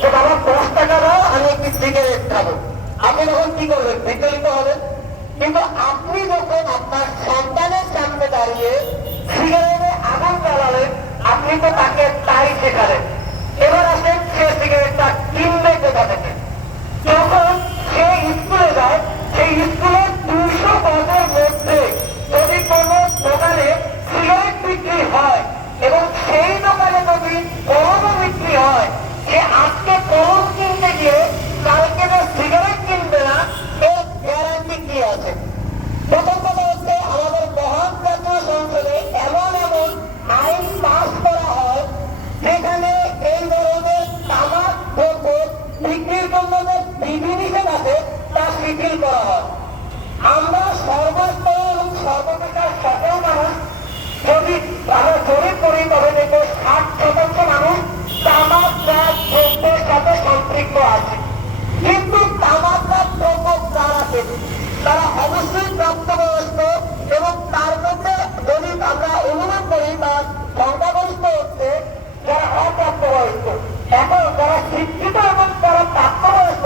যে বাবা 10 টাকা দাও, আমি একটি সিগারেট খাবো। আপনি তখন কি করবেন? বিচলিত হবেন। কিন্তু আপনি যখন আপনার সন্তানের সামনে দাঁড়িয়ে সিগারেটে আগুন জ্বালালেন, আপনি তো তাকে তাই শেখালেন। এবার আসেন, সে সিগারেটটা কিনবে কোথা থেকে? যখন সে স্কুলে যায়, সেই স্কুলের 200 গজের মধ্যে যদি কোনো দোকানে সিগারেট বিক্রি হয় এবং সেই দোকানে যদি কলমও বিক্রি হয়, সে আজকে কলম কিনতে গিয়ে কালকে যে সিগারেট কিনবে না, এর গ্যারান্টি কি আছে? প্রথম কথা হচ্ছে, আমাদের মহান জাতীয় সংসদে এমন এমন আইন পাস করা হয় যেখানে এই ধরনের তামাক দ্রব্য বিক্রির জন্য যে বিধিনিষেধ আছে তা শিথিল করা হয়। আমরা সর্বস্তর এবং সর্বপ্রকার সকল মানুষ যদি আমরা জরিপ করি, তবে দেখব 60% মানুষ তামাকজাত দ্রব্যের সাথে সম্পৃক্ত আছে। কিন্তু তামাকজাত দ্রব্য যারা আছে তারা অবশ্যই প্রাপ্তবয়স্ক, এবং তার মধ্যে যদি আমরা অনুমান করি বা সংখ্যাগরিষ্ঠ হচ্ছে যারা অপ্রাপ্তবয়স্ক। এখন যারা শিক্ষিত এবং যারা প্রাপ্তবয়স্ক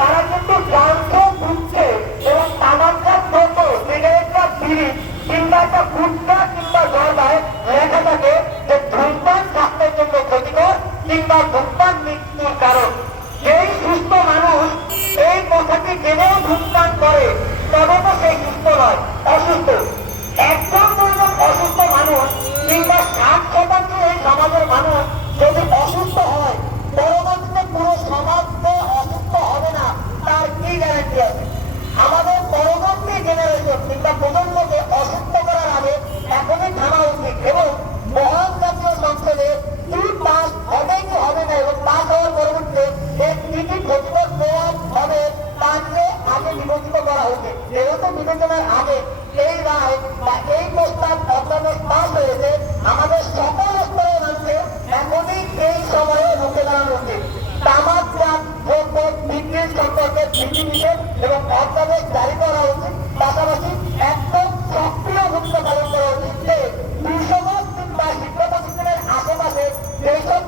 তারা কিন্তু জানছে, বুঝছে, এবং তামাকজাত দ্রব্য সিগারেট বা বিড়ি কিংবা একটা গুটখা কিংবা জর্দায় লেখা থাকে যে ধূমপান স্বাস্থ্যের জন্য ক্ষতিকর কিংবা ধূমপান মৃত্যুর কারণ। যেই সুস্থ মানুষ এই কথাটি জেনেও ধূমপান করে তবে তো সেই সুস্থ নয়, অসুস্থ। একজন দুইজন অসুস্থ মানুষ কিংবা 60% এই সমাজের মানুষ যদি অসুস্থ হয়, পরবর্তীতে পুরো সমাজ অসুস্থ হবে না তার কি গ্যারান্টি আছে? আমাদের পরবর্তী জেনারেশন কিংবা প্রজন্মকে অসুস্থ করার আগে এখনই থামা উচিত। এবং মহান জাতীয় সংসদে কি পাস হবে কি হবে না, এবং পাস হওয়ার পরবর্তীতে কি কি ক্ষতিকর প্রভাব হবে তাকে আগে বিবেচিত করা উচিত। যেহেতু বিবেচনার আগে এই রায় বা এই প্রস্তাব অধ্যাদেশ পাস হয়েছে, আমাদের সকল স্তরের মানুষের এখনই এই সময়ে রুখে দাঁড়ানো উচিত। তামাকজাত দ্রব্য বিক্রির সম্পর্কে বিধিনিষেধ এবং অধ্যাদেশ জারি করা উচিত। পাশাপাশি একদম সক্রিয় ভূমিকা পালন করা উচিত যে 200 গজ কিংবা শিক্ষা প্রতিষ্ঠানের আশেপাশে যেসব